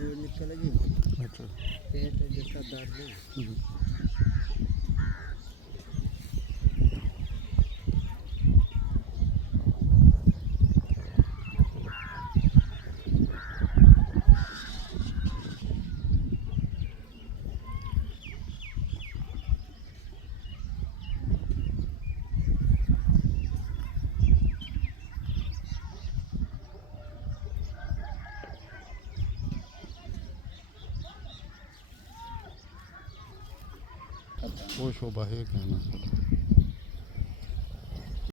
ਨਿਕਲ ਗਈ ਅੱਛਾ ਪੇਟ ਜਿਸਾ ਦਰਦ ਹੂੰ। ਉਹ ਸ਼ੋਭਾ ਹੈ ਕਹਿਣਾ